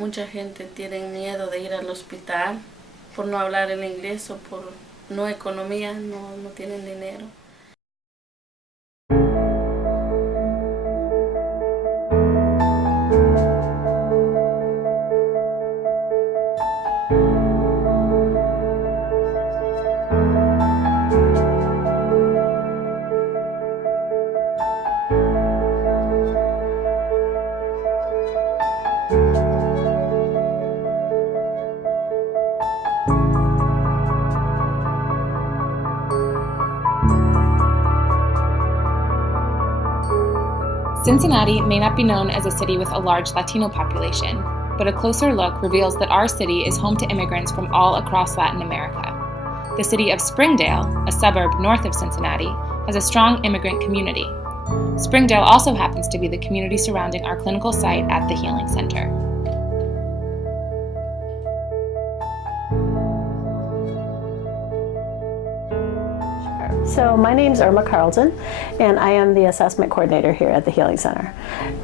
Mucha gente tiene miedo de ir al hospital por no hablar el inglés o por no economía, no tienen dinero. Cincinnati may not be known as a city with a large Latino population, but a closer look reveals that our city is home to immigrants from all across Latin America. The city of Springdale, a suburb north of Cincinnati, has a strong immigrant community. Springdale also happens to be the community surrounding our clinical site at the Healing Center. So my name is Irma Carlton, and I am the assessment coordinator here at the Healing Center.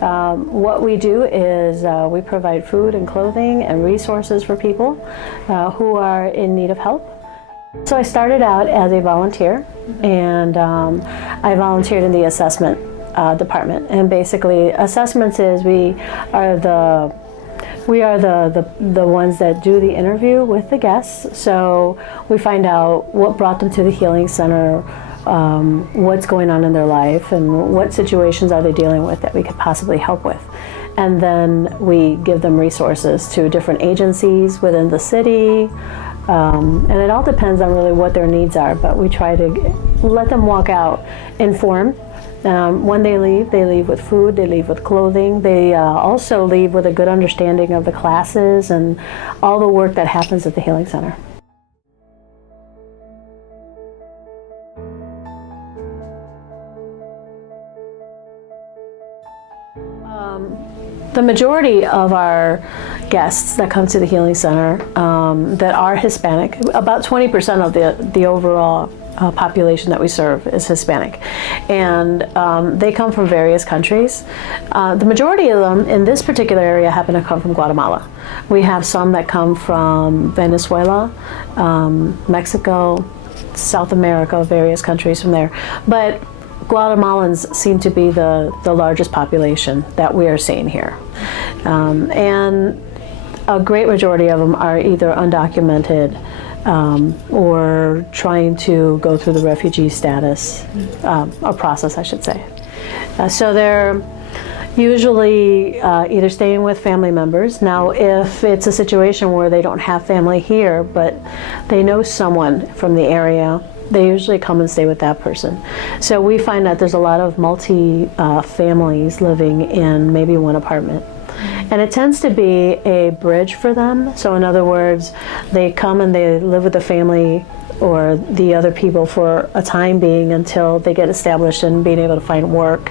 What we do is we provide food and clothing and resources for people who are in need of help. So I started out as a volunteer, and I volunteered in the assessment department. And basically, assessments is we are the ones that do the interview with the guests. So we find out what brought them to the Healing Center, what's going on in their life, and what situations are they dealing with that we could possibly help with. And then we give them resources to different agencies within the city. And it all depends on really what their needs are, but we try to let them walk out informed. When they leave with food, they leave with clothing. They also leave with a good understanding of the classes and all the work that happens at the Healing Center. The majority of our guests that come to the Healing Center that are Hispanic, about 20% of the overall population that we serve is Hispanic, and they come from various countries. The majority of them in this particular area happen to come from Guatemala. We have some that come from Venezuela, Mexico, South America, various countries from there. But Guatemalans seem to be the largest population that we are seeing here. And a great majority of them are either undocumented or trying to go through the refugee status, or process, I should say. So they're usually either staying with family members. Now, if it's a situation where they don't have family here, but they know someone from the area, they usually come and stay with that person. So we find that there's a lot of families living in maybe one apartment. And it tends to be a bridge for them. So in other words, they come and they live with the family or the other people for a time being until they get established in being able to find work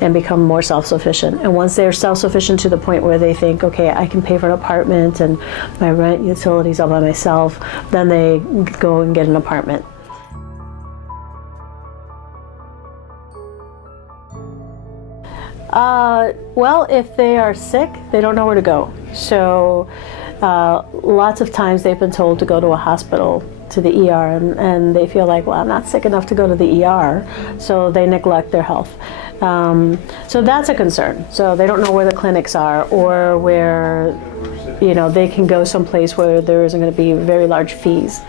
and become more self-sufficient. And once they're self-sufficient to the point where they think, okay, I can pay for an apartment and my rent, utilities all by myself, then they go and get an apartment. Well, if they are sick, they don't know where to go. So lots of times they've been told to go to a hospital, to the ER, and they feel like, well, I'm not sick enough to go to the ER, so they neglect their health. So that's a concern. So they don't know where the clinics are or where, they can go someplace where there isn't going to be very large fees.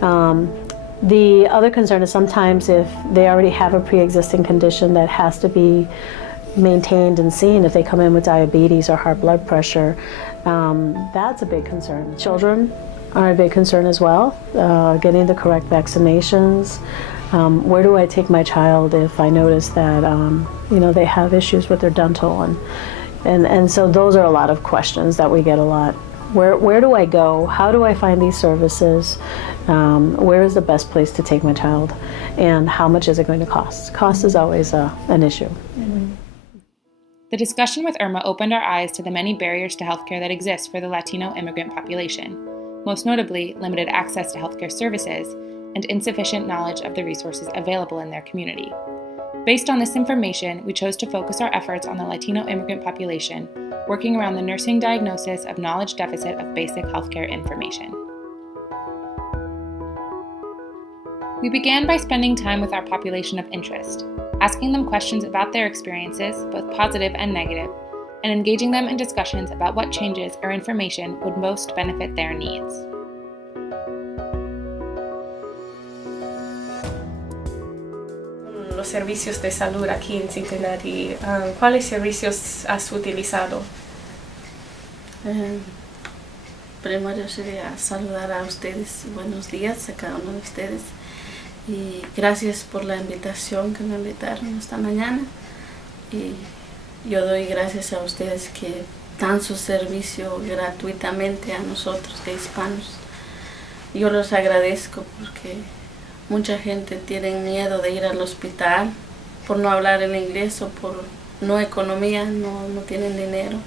The other concern is sometimes if they already have a pre-existing condition that has to be maintained and seen, if they come in with diabetes or high blood pressure, that's a big concern. Children are a big concern as well, getting the correct vaccinations. Where do I take my child if I notice that they have issues with their dental, and so those are a lot of questions that we get a lot. Where do I go? How do I find these services? Where is the best place to take my child? And how much is it going to cost? Cost is always an issue. Mm-hmm. The discussion with Irma opened our eyes to the many barriers to healthcare that exist for the Latino immigrant population, most notably limited access to healthcare services and insufficient knowledge of the resources available in their community. Based on this information, we chose to focus our efforts on the Latino immigrant population, working around the nursing diagnosis of knowledge deficit of basic healthcare information. We began by spending time with our population of interest, asking them questions about their experiences, both positive and negative, and engaging them in discussions about what changes or information would most benefit their needs. Los servicios de salud aquí en Cincinnati, ¿cuáles servicios has utilizado? Primero sería saludar a ustedes, buenos días a cada uno de ustedes y gracias por la invitación que me invitaron esta mañana y yo doy gracias a ustedes que dan su servicio gratuitamente a nosotros de hispanos. Yo los agradezco porque mucha gente tiene miedo de ir al hospital por no hablar el inglés o por no economía, no tienen dinero.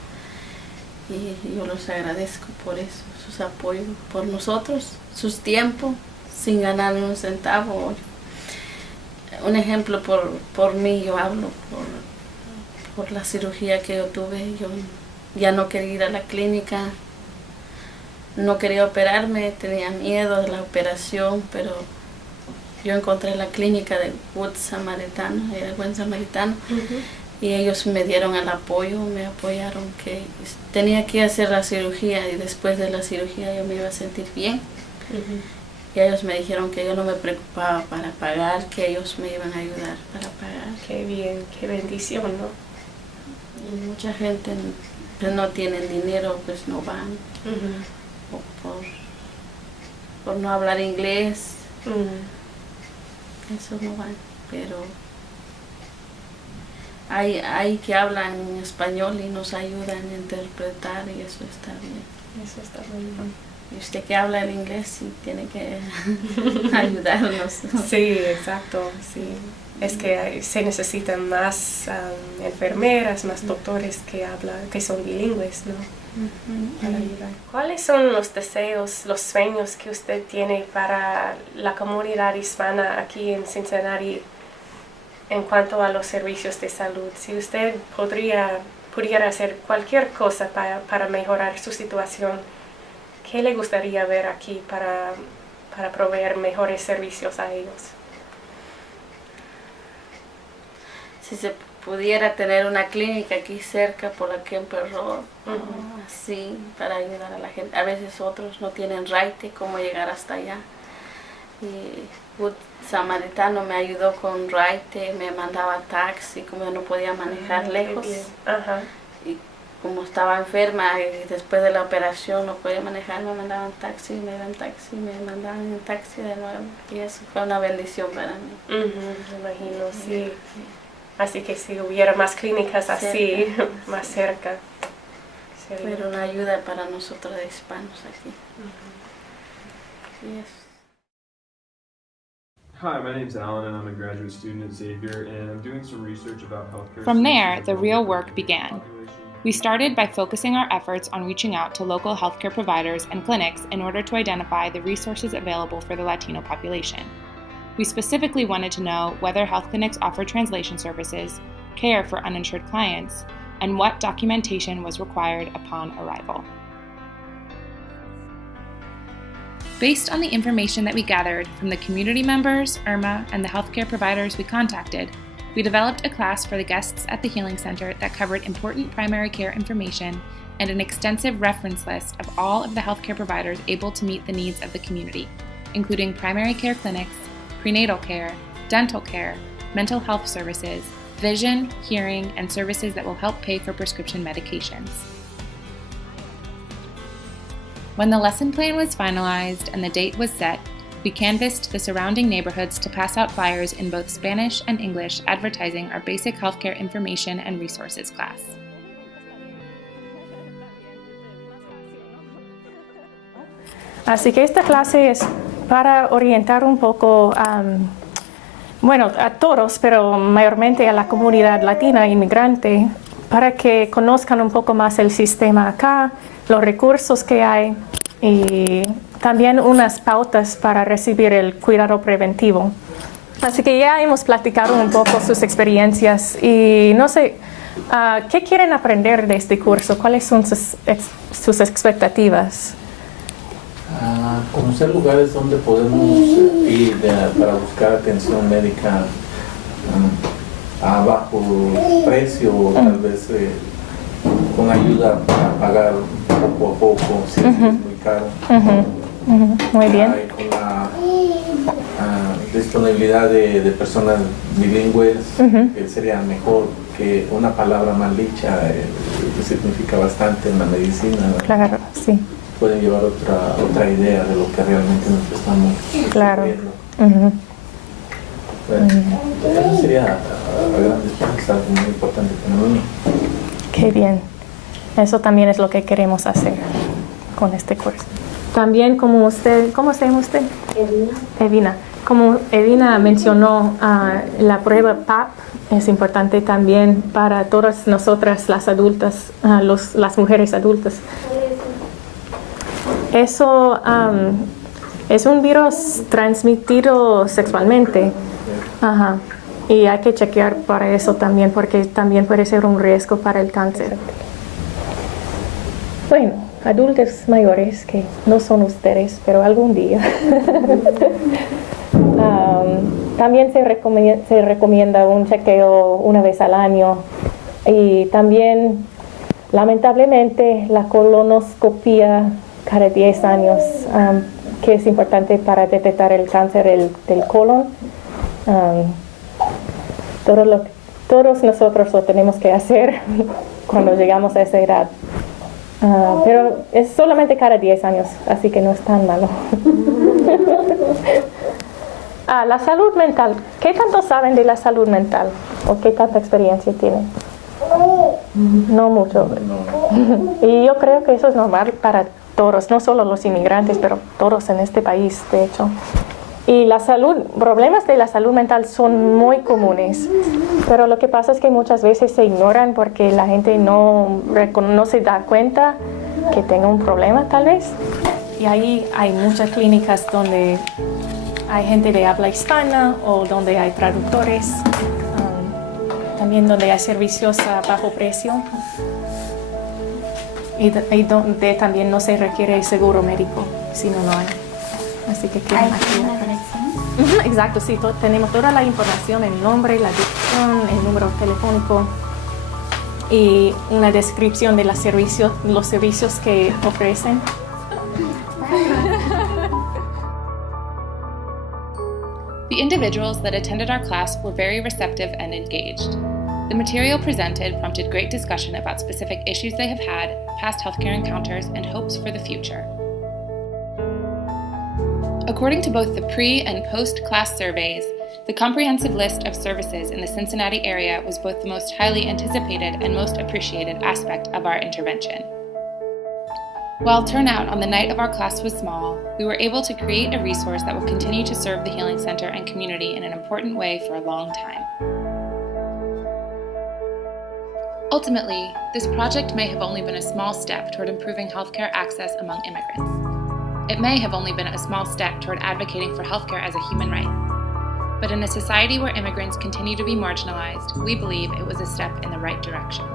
Y yo los agradezco por eso, sus apoyos por nosotros, sus tiempos, sin ganar un centavo. Un ejemplo por mí, yo hablo por la cirugía que yo tuve. Yo ya no quería ir a la clínica, no quería operarme, tenía miedo de la operación, pero yo encontré la clínica de Buen Samaritano, y ellos me dieron el apoyo, me apoyaron que tenía que hacer la cirugía y después de la cirugía yo me iba a sentir bien. Y ellos me dijeron que yo no me preocupaba para pagar, que ellos me iban a ayudar para pagar. Qué bien, qué bendición, ¿no? Y mucha gente pues, no tienen dinero, pues no van. O por no hablar inglés. Eso no van, pero hay que hablan en español y nos ayudan a interpretar y eso está bien. Eso está muy bien. Y usted que habla el inglés sí tiene que ayudarnos. Sí, exacto, sí. Es que se necesitan más enfermeras, más doctores que son bilingües, ¿no? Para ayudar. ¿Cuáles son los deseos, los sueños que usted tiene para la comunidad hispana aquí en Cincinnati en cuanto a los servicios de salud? Si usted pudiera hacer cualquier cosa para mejorar su situación, ¿qué le gustaría ver aquí para proveer mejores servicios a ellos? Si se pudiera tener una clínica aquí cerca por la Kemper Road, así, para ayudar a la gente. A veces otros no tienen raite cómo llegar hasta allá. Y Buen Samaritano me ayudó con raite, me mandaba taxi, como yo no podía manejar lejos. Y como estaba enferma y después de la operación no podía manejar, me mandaban taxi, me mandaban en taxi de nuevo. Y eso fue una bendición para mí. Me imagino, sí. Así que si hubiera más clínicas así, más cerca. Sería. Pero una ayuda para nosotros de hispanos aquí. Yes. Hi, my name's Alan and I'm a graduate student at Xavier and I'm doing some research about healthcare. From there, the real work began. We started by focusing our efforts on reaching out to local healthcare providers and clinics in order to identify the resources available for the Latino population. We specifically wanted to know whether health clinics offer translation services, care for uninsured clients, and what documentation was required upon arrival. Based on the information that we gathered from the community members, Irma, and the healthcare providers we contacted, we developed a class for the guests at the Healing Center that covered important primary care information and an extensive reference list of all of the healthcare providers able to meet the needs of the community, including primary care clinics, prenatal care, dental care, mental health services, vision, hearing, and services that will help pay for prescription medications. When the lesson plan was finalized and the date was set, we canvassed the surrounding neighborhoods to pass out flyers in both Spanish and English advertising our basic healthcare information and resources class. Así que esta clase es para orientar un poco, a todos, pero mayormente a la comunidad latina inmigrante, para que conozcan un poco más el sistema acá, los recursos que hay y también unas pautas para recibir el cuidado preventivo. Así que ya hemos platicado un poco sus experiencias y no sé, ¿qué quieren aprender de este curso? ¿Cuáles son sus expectativas? Conocer lugares donde podemos ir para buscar atención médica a bajo precio o tal vez con ayuda para pagar poco a poco si es muy caro. Muy bien. Con la disponibilidad de personas bilingües, que sería mejor, que una palabra mal dicha significa bastante en la medicina, ¿no? Claro, sí. Pueden llevar otra idea de lo que realmente nos estamos sufriendo. Bueno, eso sería a grandes rasgos algo muy importante para mí. Qué bien. Eso también es lo que queremos hacer con este curso. También como usted, ¿cómo se llama usted? Evina. Como Evina mencionó, la prueba PAP es importante también para todas nosotras las adultas, las mujeres adultas. Eso es un virus transmitido sexualmente. Ajá. Y hay que chequear para eso también, porque también puede ser un riesgo para el cáncer. Bueno, adultos mayores que no son ustedes, pero algún día. También se recomienda un chequeo una vez al año. Y también, lamentablemente, la colonoscopia cada 10 años, que es importante para detectar el cáncer del colon. Todos nosotros lo tenemos que hacer cuando llegamos a esa edad. Pero es solamente cada 10 años, así que no es tan malo. La salud mental. ¿Qué tanto saben de la salud mental? ¿O qué tanta experiencia tienen? No mucho. Y yo creo que eso es normal para todos, no solo los inmigrantes, pero todos en este país, de hecho. Y problemas de la salud mental son muy comunes, pero lo que pasa es que muchas veces se ignoran porque la gente no se da cuenta que tenga un problema tal vez. Y ahí hay muchas clínicas donde hay gente de habla hispana o donde hay traductores, también donde hay servicios a bajo precio y donde también no se requiere seguro médico si no lo hay. Así que ¿Hay una dirección? Exacto, sí, tenemos toda la información, el nombre, la dirección, el número telefónico y una descripción de los servicios que ofrecen. The individuals that attended our class were very receptive and engaged. The material presented prompted great discussion about specific issues they have had, past healthcare encounters, and hopes for the future. According to both the pre- and post-class surveys, the comprehensive list of services in the Cincinnati area was both the most highly anticipated and most appreciated aspect of our intervention. While turnout on the night of our class was small, we were able to create a resource that will continue to serve the Healing Center and community in an important way for a long time. Ultimately, this project may have only been a small step toward improving healthcare access among immigrants. It may have only been a small step toward advocating for healthcare as a human right. But in a society where immigrants continue to be marginalized, we believe it was a step in the right direction.